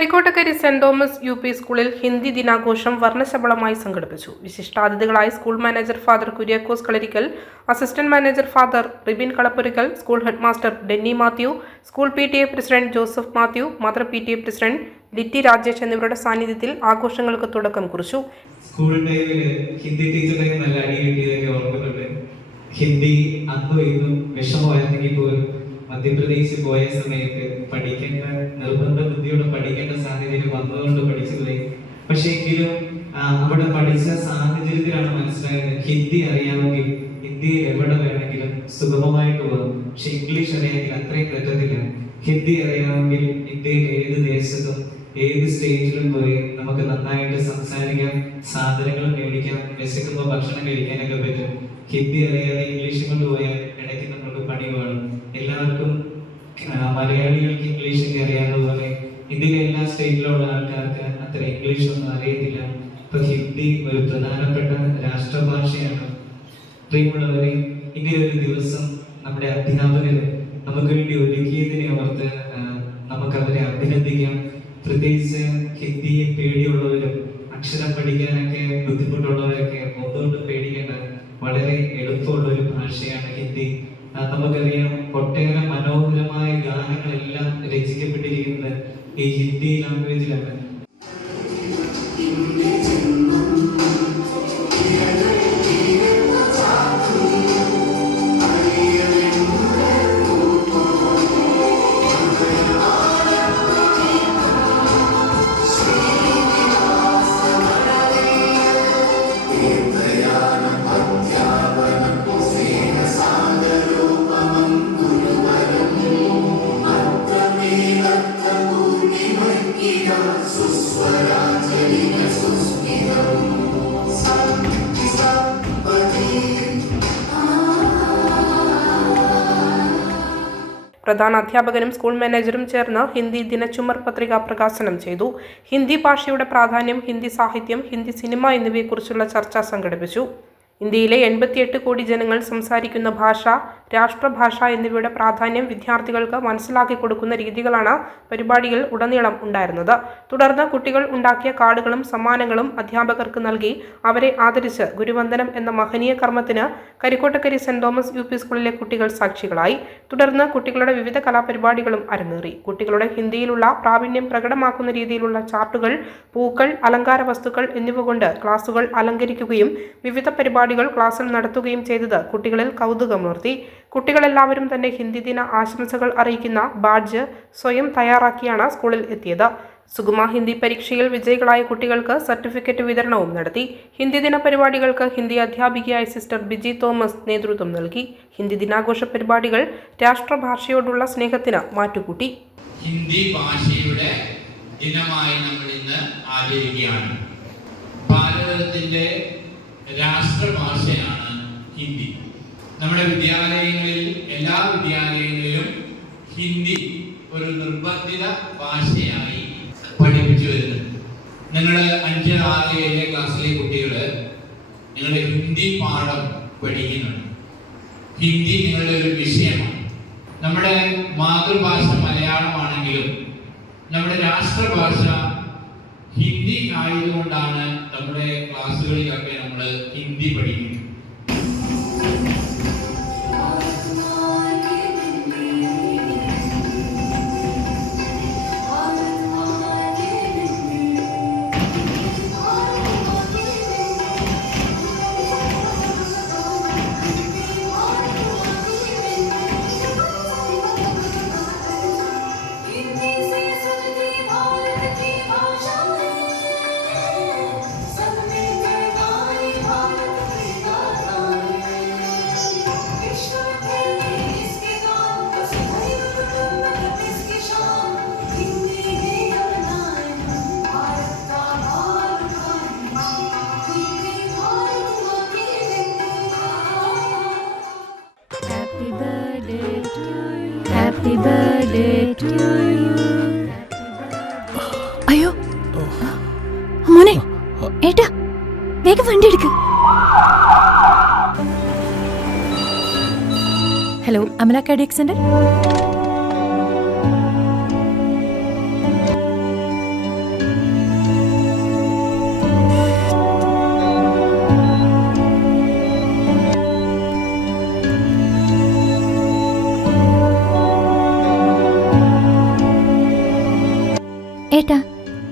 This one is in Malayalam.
Karikkottakkari saint Thomas U P സ്കൂളിൽ ഹിന്ദി ദിനാഘോഷം വർണശബളമായി സംഘടിപ്പിച്ചു. വിശിഷ്ടാതിഥികളായി school manager father Kuriakose Kalarickal assistant manager father Ribin Kalappurakkal school headmaster Denny Mathew school P T A president Joseph Mathew mother P T A president Litty Rajesh എന്നിവരുടെ സാന്നിധ്യത്തിൽ ആഘോഷങ്ങൾക്ക് തുടക്കം കുറിച്ചു. സ്കൂൾ ഹിന്ദി ടീച്ചറെ ഹിന്ദി അന്നും ഇന്നും വിഷമമായിരുന്നെങ്കിൽ പോലും മധ്യപ്രദേശിൽ പോയ സമയത്ത് പഠിക്കേണ്ട നിർബന്ധ ബുദ്ധിയോടെ പഠിക്കേണ്ട സാഹചര്യം വന്നതുകൊണ്ട് പഠിച്ചു പോയി പക്ഷെ എങ്കിലും അവിടെ പഠിച്ച സാഹചര്യത്തിലാണ് മനസ്സിലായത് ഹിന്ദി അറിയാമെങ്കിൽ ഹിന്ദിയിൽ എവിടെ വേണമെങ്കിലും സുഗമമായിട്ട് പോകും. പക്ഷെ ഇംഗ്ലീഷ് അറിയാമെങ്കിൽ അത്രയും പറ്റത്തില്ല. ഹിന്ദി അറിയാമെങ്കിൽ ഇന്ത്യയിൽ ഏത് ദേശത്തും ഏത് സ്റ്റേജിലും പോയി നമുക്ക് നന്നായിട്ട് സംസാരിക്കാം സാധനങ്ങൾ മേടിക്കാം വിശക്കുമ്പോൾ ഭക്ഷണം കഴിക്കാനൊക്കെ പറ്റും. ഹിന്ദി അറിയാതെ ഇംഗ്ലീഷ് കൊണ്ട് പോയാൽ ഇടയ്ക്ക് നമുക്ക് പണി വേണം എല്ലാവർക്കും മലയാളികൾക്ക് ഇംഗ്ലീഷ് ഒക്കെ അറിയാവുന്നതുപോലെ ഇന്ത്യയിലെ എല്ലാ സ്റ്റേറ്റിലുള്ള ആൾക്കാർക്ക് അത്ര ഇംഗ്ലീഷ് ഒന്നും അറിയത്തില്ല. ഇപ്പൊ ഹിന്ദി ഒരു പ്രധാനപ്പെട്ട രാഷ്ട്രഭാഷയാണ്. പ്രിയമുള്ളവരെ ഇങ്ങനെ ഒരു ദിവസം നമ്മുടെ അധ്യാപകര് നമുക്ക് വേണ്ടി ഒരുക്കിയതിനെ ഓർത്ത് നമുക്ക് അവരെ അഭിനന്ദിക്കാം. പ്രത്യേകിച്ച് ഹിന്ദിയെ പേടിയുള്ളവരും അക്ഷരം പഠിക്കാനൊക്കെ ബുദ്ധിമുട്ടുള്ളവരൊക്കെ പ്രധാന അധ്യാപകനും സ്കൂൾ മാനേജറും ചേർന്ന് ഹിന്ദി ദിനചുമർ പത്രിക പ്രകാശനം ചെയ്തു. ഹിന്ദി ഭാഷയുടെ പ്രാധാന്യം ഹിന്ദി സാഹിത്യം ഹിന്ദി സിനിമ എന്നിവയെക്കുറിച്ചുള്ള ചർച്ച സംഘടിപ്പിച്ചു. ഇന്ത്യയിലെ എൺപത്തിയെട്ട് കോടി ജനങ്ങൾ സംസാരിക്കുന്ന ഭാഷ രാഷ്ട്രഭാഷ എന്നിവയുടെ പ്രാധാന്യം വിദ്യാർത്ഥികൾക്ക് മനസ്സിലാക്കി കൊടുക്കുന്ന രീതികളാണ് പരിപാടിയിൽ ഉടനീളം ഉണ്ടായിരുന്നത്. തുടർന്ന് കുട്ടികൾ ഉണ്ടാക്കിയ കാർഡുകളും സമ്മാനങ്ങളും അധ്യാപകർക്ക് നൽകി അവരെ ആദരിച്ച് ഗുരുവന്ദനം എന്ന മഹനീയ കർമ്മത്തിന് Karikkottakkari saint Thomas U P സ്കൂളിലെ കുട്ടികൾ സാക്ഷികളായി. തുടർന്ന് കുട്ടികളുടെ വിവിധ കലാപരിപാടികളും അരങ്ങേറി. കുട്ടികളുടെ ഹിന്ദിയിലുള്ള പ്രാവീണ്യം പ്രകടമാക്കുന്ന രീതിയിലുള്ള ചാർട്ടുകൾ പൂക്കൾ അലങ്കാര വസ്തുക്കൾ എന്നിവ കൊണ്ട് ക്ലാസുകൾ അലങ്കരിക്കുകയും വിവിധ പരിപാടികൾ ക്ലാസ്സിൽ നടത്തുകയും ചെയ്തത് കുട്ടികളിൽ കൗതുകമുണർത്തി. കുട്ടികളെല്ലാവരും തന്നെ ഹിന്ദി ദിന ആശംസകൾ അറിയിക്കുന്ന ബാഡ്ജ് സ്വയം തയ്യാറാക്കിയാണ് സ്കൂളിൽ എത്തിയത്. സുഗമ ഹിന്ദി പരീക്ഷയിൽ വിജയികളായ കുട്ടികൾക്ക് സർട്ടിഫിക്കറ്റ് വിതരണവും നടത്തി. ഹിന്ദി ദിന പരിപാടികൾക്ക് ഹിന്ദി അധ്യാപികയായ സിസ്റ്റർ ബിജി തോമസ് നേതൃത്വം നൽകി. ഹിന്ദി ദിനാഘോഷ പരിപാടികൾ രാഷ്ട്രഭാഷയോടുള്ള സ്നേഹത്തിന് മാറ്റുകൂട്ടി. ഹിന്ദി ഭാഷയുടെ ദിനമായി നമ്മൾ ഇന്ന് ആചരിക്കുകയാണ്. ഭാരതത്തിന്റെ രാഷ്ട്രഭാഷയാണ് ഹിന്ദി. നമ്മുടെ വിദ്യാലയങ്ങളിൽ എല്ലാ വിദ്യാലയങ്ങളിലും ഹിന്ദി ഒരു നിർബന്ധിത ഭാഷയായി പഠിപ്പിച്ചു വരുന്നുണ്ട്. നിങ്ങൾ അഞ്ച് ആറ് ഏഴ് ക്ലാസ്സിലെ കുട്ടികൾ നിങ്ങൾ ഹിന്ദി പാഠം പഠിക്കുന്നുണ്ട്. ഹിന്ദി നിങ്ങളുടെ ഒരു വിഷയമാണ്. നമ്മുടെ മാതൃഭാഷ മലയാളമാണെങ്കിലും നമ്മുടെ രാഷ്ട്രഭാഷ ഹിന്ദി ആയതുകൊണ്ടാണ് നമ്മുടെ ക്ലാസ്സുകളിലൊക്കെ നമ്മൾ ഹിന്ദി പഠിക്കുന്നത്. മോനെ ഏട്ടാ വേഗം വണ്ടി എടുക്ക്. ഹലോ അമല കാർഡിയക് സെന്റർ ഏട്ടാ